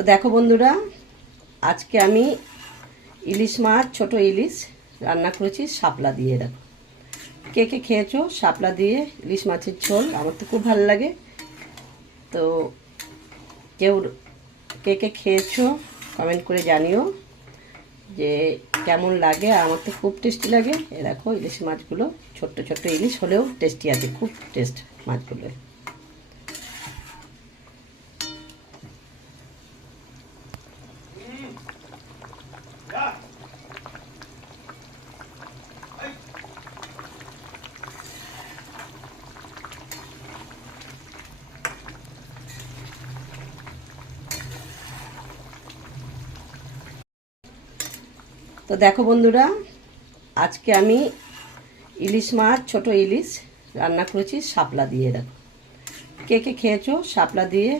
তো দেখো বন্ধুরা, আজকে আমি ইলিশ মাছ, ছোট ইলিশ রান্না করেছি শাপলা দিয়ে। দেখো কে কে খেয়েছো শাপলা দিয়ে ইলিশ মাছের ঝোল? আমার তো খুব ভালো লাগে। তো কেউ কে কে খেয়েছো কমেন্ট করে জানিও যে কেমন লাগে। আমার তো খুব টেস্টি লাগে। এ দেখো ইলিশ মাছগুলো ছোট্ট ছোট্ট ইলিশ হলেও টেস্টি আছে, খুব টেস্ট মাছগুলো। তো দেখো বন্ধুরা, আজকে আমি ইলিশ মাছ, ছোট ইলিশ রান্না করেছি শাপলা দিয়ে। দেখো কে কে খেয়েছো শাপলা দিয়ে